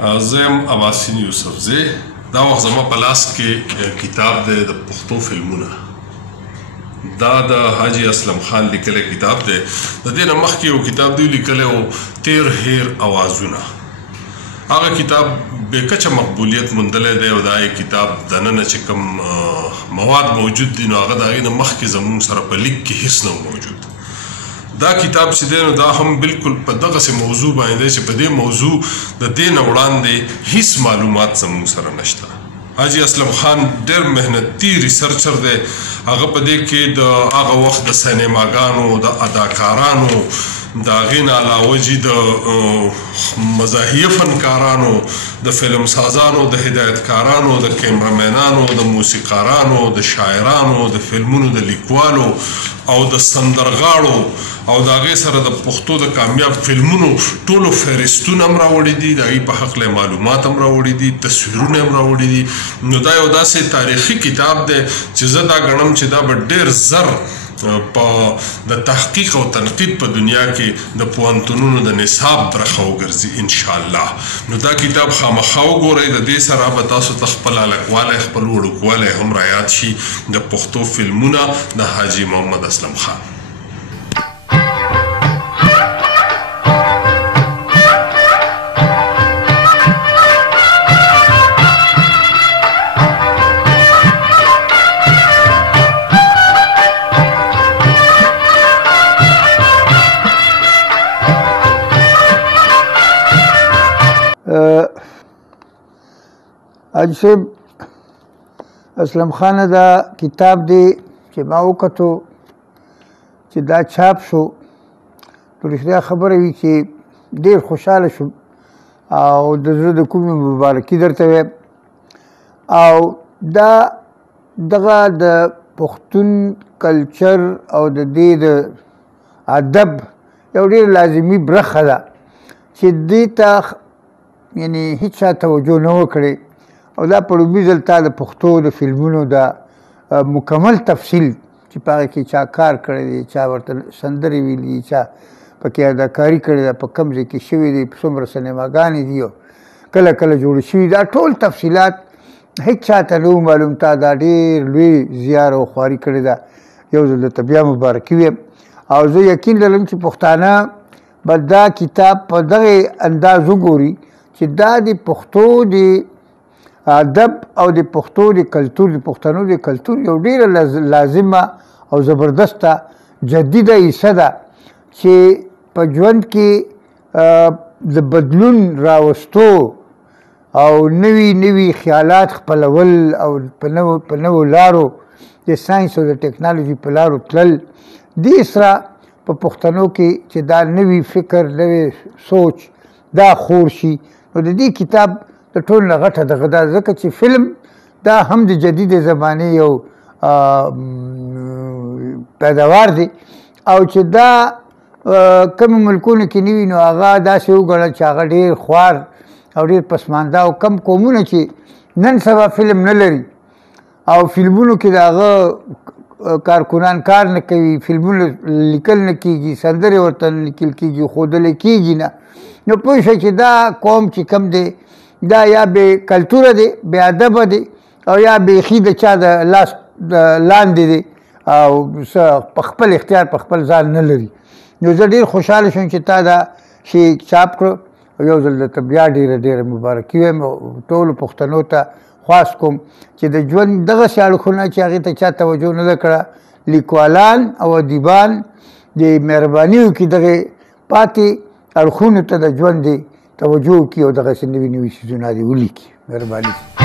زه یم اباسین یوسفزی. دا وخت زما په لاس کې کتاب دی د پښتو فلمونه. دا د حاجي اسلم خان لیکلی کتاب دی. د دې نه مخکې یو کتاب دی لیکلی و تیر هیر اوازونه. هغه کتاب بېکچه مقبولیت موندلی دی او دا کتاب دننه چې کوم مواد موجود دي نو هغه د هغې نه مخکې زموږ سره په لیک کې هېڅ نه موجود. دا کتاب چې دی نو دا هم بالکل په دغسې موضوع باندې دی چې په دې موضوع د دې نه وړاندې هېڅ معلومات زموږ سره نشته. حاجي اسلم خان ډېر محنتي ریسرچر دی. هغه په دې کې د هغه وخت د سینماګانو د اداکارانو د هغې نه علاوه چې د مزاحیه فنکارانو د فلم سازانو د هدایتکارانو د کیمرامینانو د موسیقارانو د شاعرانو د فلمونو د لیکوالو او د سندرغاړو او د هغې سره د پښتو د کامیاب فلمونو ټولو فهرستونه هم راوړي دي. د هغې په هکله معلومات هم راوړي دي، تصویرونه هم راوړي دي. نو دا یو داسې تاریخي کتاب دی چې زه دا ګڼم چې دا به ډېر زر په د تحقیق او تنقید په دنیا کې د پوهنتونونو د نصاب برخه وګرځي انشاءالله. نو دا کتاب خامخا وګورئ. د دې سره به تاسو ته خپل هلکوالی خپل وړوکوالی هم رایاد شي د پښتو فلمونه د حاجي محمد اسلم خان. حاجي صاحب اسلم خان دا کتاب دی چې ما وکتو چې دا چاپ شو نو رښتیا خبره وي چې ډېر خوشحاله شوم او د زړه د کومې مبارکي درته وایم. او دا دغه د پښتون کلچر او د دې د ادب یو ډېر لازمي برخه ده چې دې ته یعنې هېڅ چا توجه نه وکړې او دا په لومړي ځل تا د پښتو د فلمونو د مکمل تفصیل چې په هغې کې چا کار کړی دی، چا ورته سندرې ویلي دي، چا پکې اداکاري کړې ده، په کوم ځای کې شوې دي، څومره سینماګانې دي او کله کله جوړې شوي، دا ټول تفصیلات هېڅ چا ته نه و معلوم. تا دا ډېر لوی زیار او خواري کړې ده. یو ځل درته بیا مبارکي ویم او زه یقین لرم چې پښتانه به دا کتاب په دغې انداز وګوري چې دا د پښتو د ادب او د پښتو د کلتور د پښتنو د کلتور یو ډېره لازمه او زبردسته جدیده حصه ده چې په ژوند کې د بدلون راوستو او نوي نوي خیالات خپلول او په نوو لارو د ساینس او د ټکنالوژي په لارو تلل دې سره په پښتنو کې چې دا نوي فکر نوی سوچ دا خور شي. نو د دې کتاب د ټول نه غټه دغه ده ځکه چې فلم دا هم د جدیدې زمانې یو پیداوار دی او چې دا کومو ملکونو کې نه وي نو هغه داسې وګڼه چې هغه ډېر خوار او ډېر پسمانده او کم قومونه چې نن سبا فلم نه لري او فلمونو کې د هغه کارکنان کار نه کوي، فلمونه لیکل نه کېږي، سندرې ورته لیکل کېږي، ښودلی کېږي نه. نو پوه شئ چې دا قوم چې کم دی دا یا بې کلتوره دی، بې ادبه دی او یا بیخي د چا د لاس لاندې دی او په خپل اختیار په خپل ځان نه لري. نو زه ډېر خوشحاله شوم چې تا دا شی چاپ کړو او یو ځل درته بیا ډېره ډېره مبارکي وایم او ټولو پښتنو ته خواست کوم چې د ژوند دغسې اړخونه چې هغې ته چا توجه نه ده کړه لیکوالان او ادیبان د مهرباني وکړي دغې پاتې اړخونو ته د ژوند توجه وکړي او دغسې نوي نوي څیزونه دې ولیکي. مهرباني.